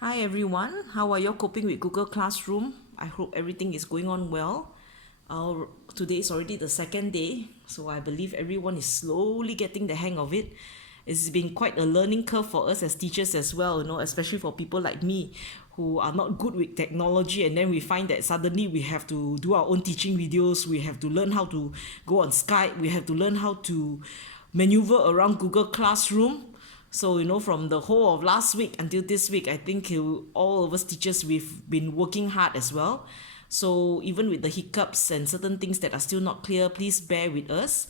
Hi everyone, how are you coping with Google Classroom? I hope everything is going on well. Today is already the second day, so I believe everyone is slowly getting the hang of it. It's been quite a learning curve for us as teachers as well, especially for people like me who are not good with technology, and then we find that suddenly we have to do our own teaching videos, we have to learn how to go on Skype, we have to learn how to maneuver around Google Classroom. So, from the whole of last week until this week, I think all of us teachers, we've been working hard as well. So, even with the hiccups and certain things that are still not clear, please bear with us.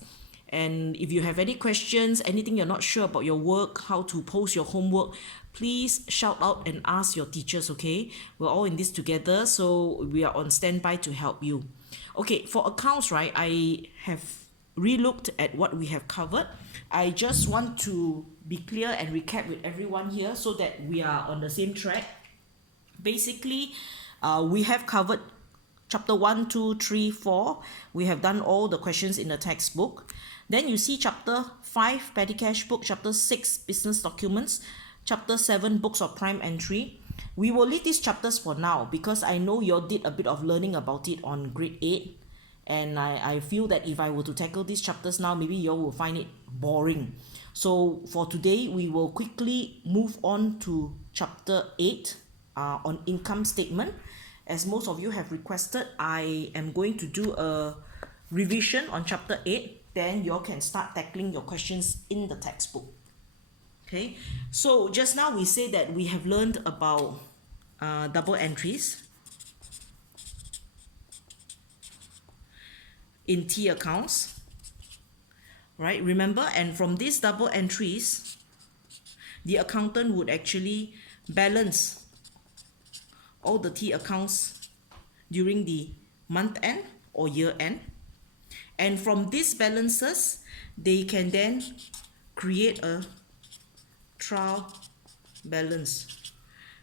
And if you have any questions, anything you're not sure about your work, how to post your homework, please shout out and ask your teachers, okay? We're all in this together, so we are on standby to help you. Okay, for accounts, right, I have relooked at what we have covered. I just want to be clear and recap with everyone here so that we are on the same track. Basically, we have covered chapter 1, 2, 3, 4. We have done all the questions in the textbook. Then you see chapter 5, petty cash book, chapter 6, business documents, chapter 7, books of prime entry. We will leave these chapters for now because I know you all did a bit of learning about it on grade 8. And I feel that if I were to tackle these chapters now, maybe you all will find it boring. So for today, we will quickly move on to chapter 8 on income statement. As most of you have requested, I am going to do a revision on chapter 8. Then you all can start tackling your questions in the textbook. Okay, so just now we say that we have learned about double entries in T accounts, right? Remember, and from these double entries, the accountant would actually balance all the T accounts during the month end or year end. And from these balances, they can then create a trial balance.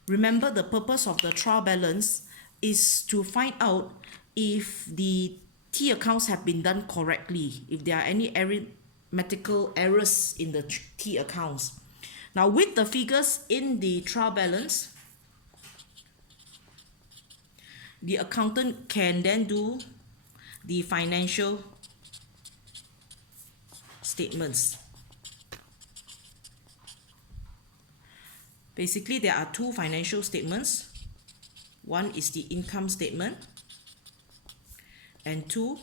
Remember, the purpose of the trial balance is to find out if the T accounts have been done correctly, if there are any arithmetical errors in the T accounts. Now, with the figures in the trial balance, the accountant can then do the financial statements. Basically, there are two financial statements. One is the income statement, and two,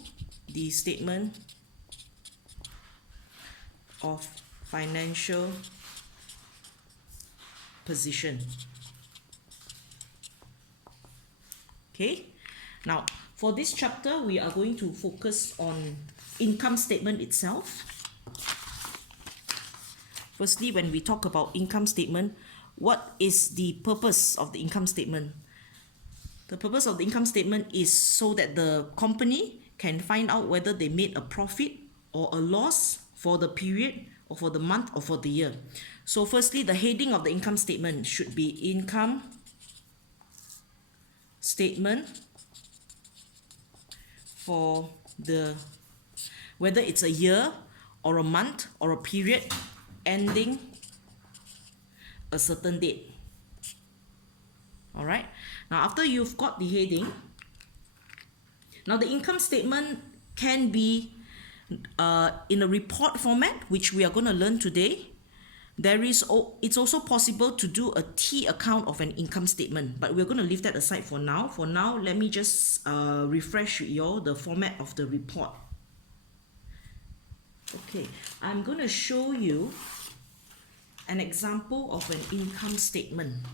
the statement of financial position. Okay, now for this chapter, we are going to focus on income statement itself. Firstly, when we talk about income statement, what is the purpose of the income statement? The purpose of the income statement is so that the company can find out whether they made a profit or a loss for the period or for the month or for the year. So firstly, the heading of the income statement should be income statement for the, whether it's a year or a month or a period ending a certain date. All right, now after you've got the heading, now the income statement can be in a report format, which we are going to learn today. It's also possible to do a T account of an income statement, but we're going to leave that aside for now. For now, let me just refresh you all the format of the report. Okay, I'm going to show you an example of an income statement.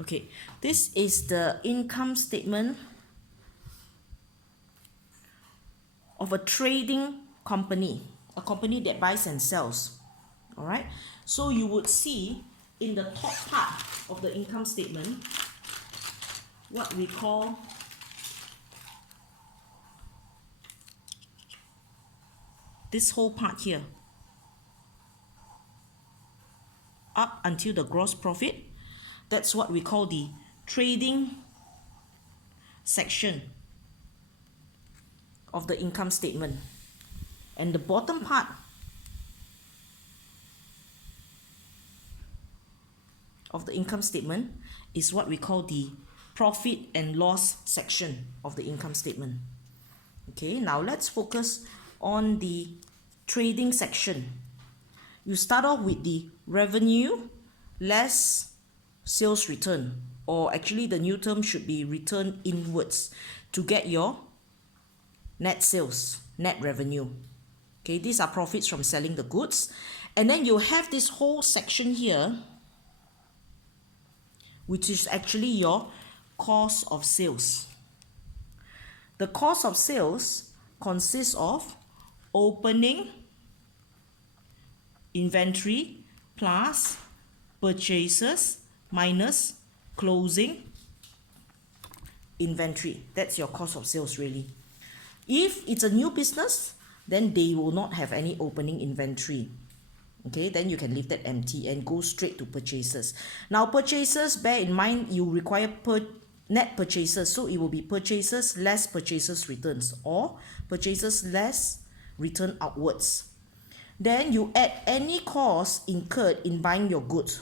Okay, this is the income statement of a trading company, a company that buys and sells. All right, so you would see in the top part of the income statement what we call this whole part here, up until the gross profit. That's what we call the trading section. of the income statement. And the bottom part of the income statement is what we call the profit and loss section of the income statement. Okay, now let's focus on the trading section. You start off with the revenue less sales return, or actually the new term should be return inwards, to get your net sales, net revenue. Okay, these are profits from selling the goods. And then you have this whole section here, which is actually your cost of sales. The cost of sales consists of opening inventory plus purchases minus closing inventory. That's your cost of sales really. If it's a new business, then they will not have any opening inventory. Okay, then you can leave that empty and go straight to purchases. Now purchases, bear in mind you require net purchases, so it will be purchases less purchases returns, or purchases less return outwards. Then you add any cost incurred in buying your goods.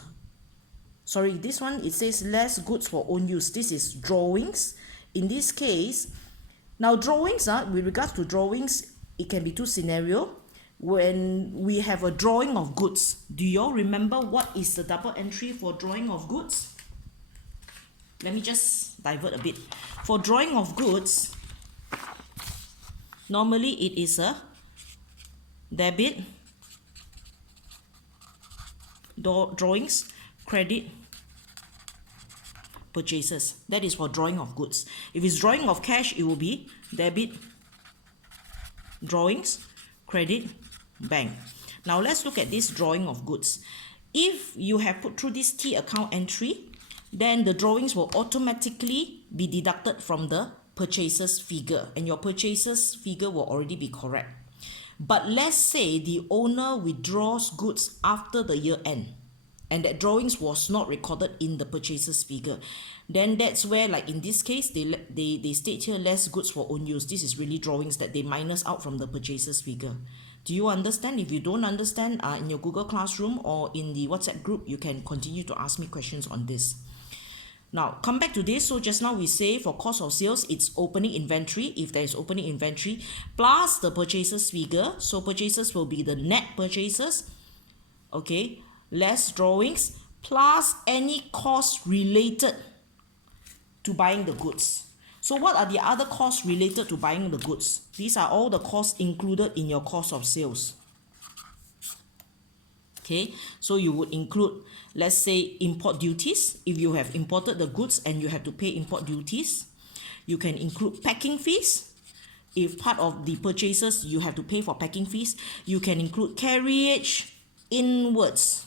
Sorry, this one it says less goods for own use. This is drawings. In this case, now drawings, with regards to drawings, it can be two scenarios. When we have a drawing of goods, do you all remember what is the double entry for drawing of goods? Let me just divert a bit. For drawing of goods, normally it is a debit, drawings, credit, purchases. That is for drawing of goods. If it's drawing of cash, it will be debit, drawings, credit, bank. Now let's look at this drawing of goods. If you have put through this T account entry, then the drawings will automatically be deducted from the purchases figure, and your purchases figure will already be correct. But let's say the owner withdraws goods after the year end, and that drawings was not recorded in the purchases figure, then that's where, like in this case, they state here less goods for own use. This is really drawings that they minus out from the purchases figure. Do you understand? If you don't understand, in your Google Classroom or in the WhatsApp group, you can continue to ask me questions on this. Now, come back to this. So just now we say for cost of sales, it's opening inventory, if there is opening inventory, plus the purchases figure. So purchases will be the net purchases, okay, less drawings, plus any cost related to buying the goods. So what are the other costs related to buying the goods? These are all the costs included in your cost of sales. Okay, so you would include, let's say, import duties. If you have imported the goods and you have to pay import duties, you can include packing fees. If part of the purchases you have to pay for packing fees, you can include carriage inwards.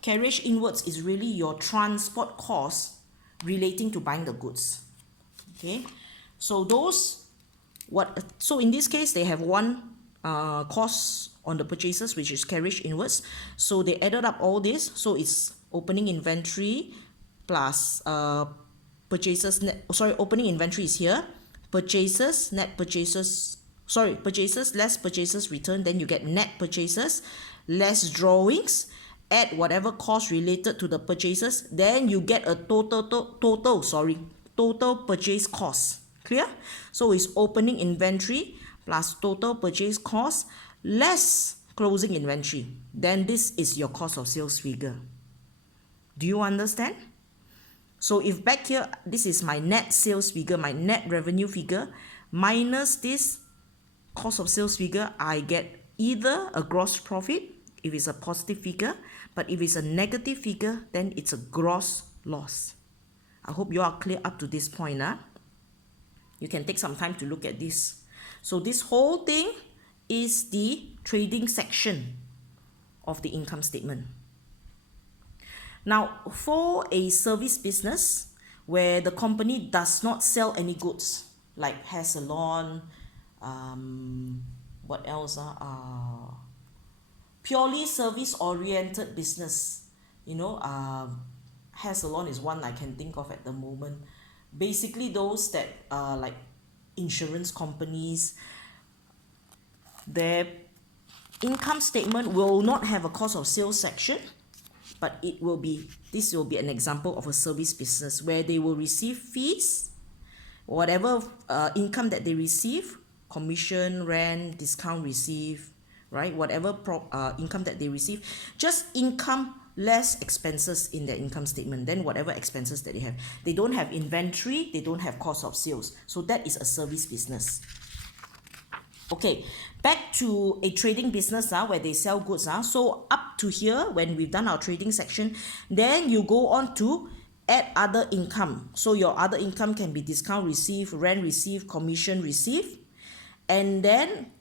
Carriage inwards is really your transport costs relating to buying the goods. Okay, so so in this case they have one cost on the purchases, which is carriage inwards. So they added up all this, so it's opening inventory plus purchases opening inventory is here, purchases, net purchases, purchases less purchases return, then you get net purchases less drawings, add whatever cost related to the purchases, then you get a total purchase cost. Clear? So it's opening inventory plus total purchase cost less closing inventory. Then this is your cost of sales figure. Do you understand? So if back here, this is my net sales figure, my net revenue figure, minus this cost of sales figure, I get either a gross profit if it's a positive figure, but if it's a negative figure, then it's a gross loss. I hope you are clear up to this point. You can take some time to look at this. So this whole thing is the trading section of the income statement. Now, for a service business where the company does not sell any goods, like hair salon, what else? Purely service-oriented business, hair salon is one I can think of at the moment. Basically those that like insurance companies, their income statement will not have a cost of sales section, but this will be an example of a service business where they will receive fees, whatever income that they receive, commission, rent, discount receive, right? Whatever income that they receive, just income less expenses in their income statement, then whatever expenses that they have. They don't have inventory, they don't have cost of sales. So that is a service business. Okay, back to a trading business where they sell goods. So up to here, when we've done our trading section, then you go on to add other income. So your other income can be discount received, rent received, commission received. And then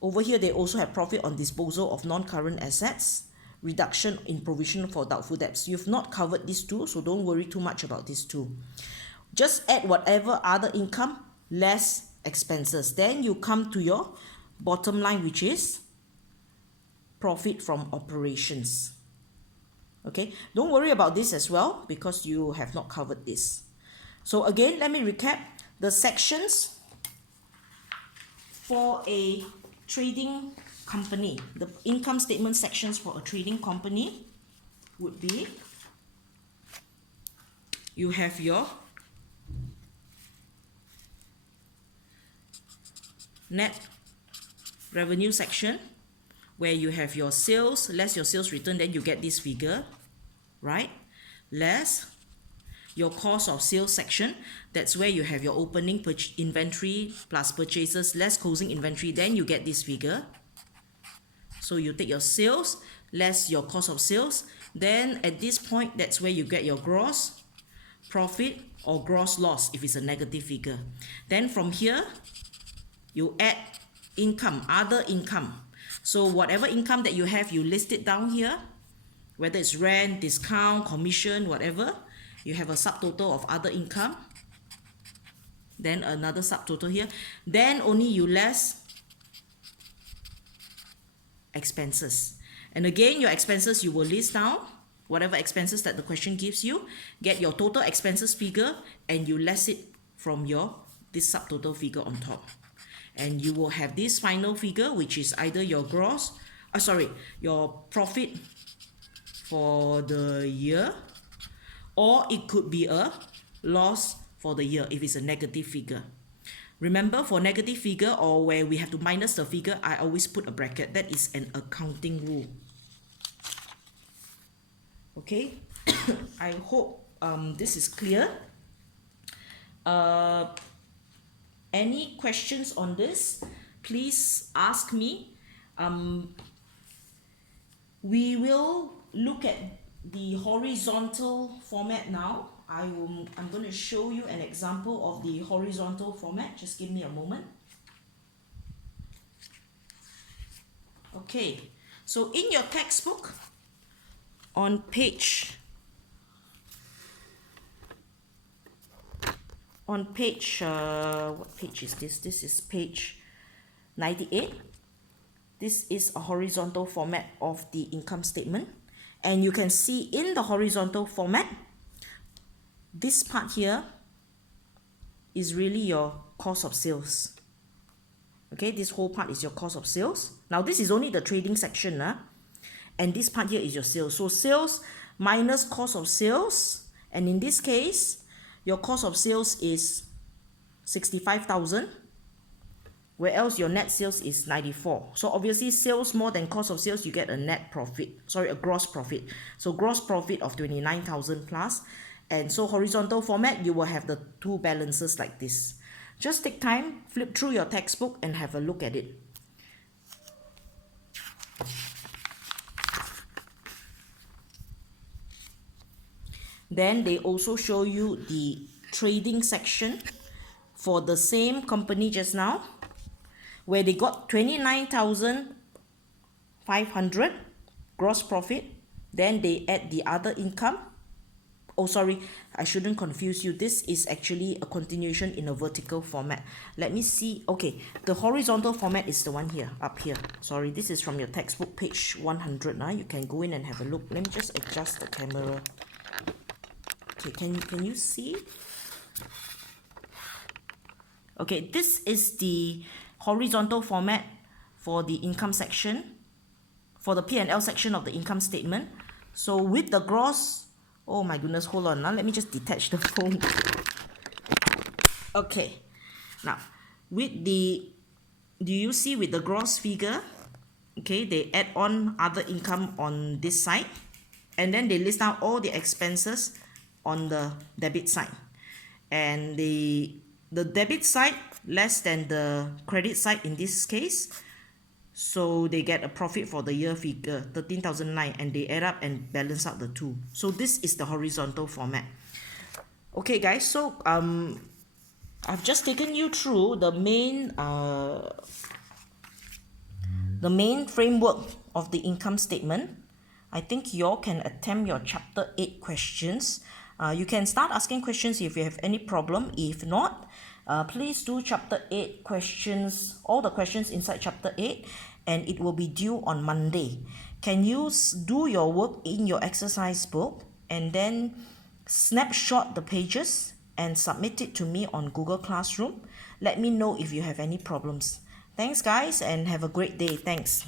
over here, they also have profit on disposal of non-current assets, reduction in provision for doubtful debts. You've not covered these two, so don't worry too much about these two. Just add whatever other income less expenses. Then you come to your bottom line, which is profit from operations. Okay, don't worry about this as well because you have not covered this. So again, let me recap the sections for a trading company. The income statement sections for a trading company would be, you have your net revenue section where you have your sales less your sales return, then you get this figure, right? Less your cost of sales section, that's where you have your opening inventory plus purchases less closing inventory, then you get this figure. So you take your sales less your cost of sales, then at this point that's where you get your gross profit or gross loss if it's a negative figure. Then from here you add income, other income. So whatever income that you have, you list it down here, whether it's rent, discount, commission, whatever. You have a subtotal of other income, then another subtotal here, then only you less expenses. And again, your expenses you will list down whatever expenses that the question gives you, get your total expenses figure, and you less it from this subtotal figure on top. And you will have this final figure, which is either your your profit for the year, or it could be a loss for the year if it's a negative figure. Remember, for negative figure or where we have to minus the figure, I always put a bracket. That is an accounting rule. Okay, I hope this is clear. Any questions on this, please ask me. We will look at the horizontal format now. I'm going to show you an example of the horizontal format. Just give me a moment. Okay, so in your textbook, on page what page is this? This is page 98. This is a horizontal format of the income statement. And you can see in the horizontal format, this part here is really your cost of sales. Okay, this whole part is your cost of sales. Now this is only the trading section, and this part here is your sales. So sales minus cost of sales, and in this case, your cost of sales is 65,000, where else your net sales is 94. So obviously sales more than cost of sales, you get a gross profit. So gross profit of 29,000 plus. And so horizontal format, you will have the two balances like this. Just take time, flip through your textbook and have a look at it. Then they also show you the trading section for the same company just now, where they got 29,500 gross profit. Then they add the other income. Oh, sorry, I shouldn't confuse you. This is actually a continuation in a vertical format. Let me see. Okay, the horizontal format is the one here, up here. Sorry, this is from your textbook, page 100. You can go in and have a look. Let me just adjust the camera. Okay, can you see? Okay, this is the horizontal format for the income section, for the P&L section of the income statement. So with the gross, oh my goodness, hold on now, let me just detach the phone. Okay, now with the, do you see with the gross figure, okay, they add on other income on this side, and then they list out all the expenses on the debit side, and the debit side less than the credit side in this case, so they get a profit for the year figure 13,009, and they add up and balance out the two. So this is the horizontal format. Okay guys, so I've just taken you through the main framework of the income statement. I think you all can attempt your chapter 8 questions. You can start asking questions if you have any problem. If not, please do chapter 8 questions, all the questions inside chapter 8, and it will be due on Monday. Can you do your work in your exercise book and then snapshot the pages and submit it to me on Google Classroom? Let me know if you have any problems. Thanks guys, and have a great day. Thanks.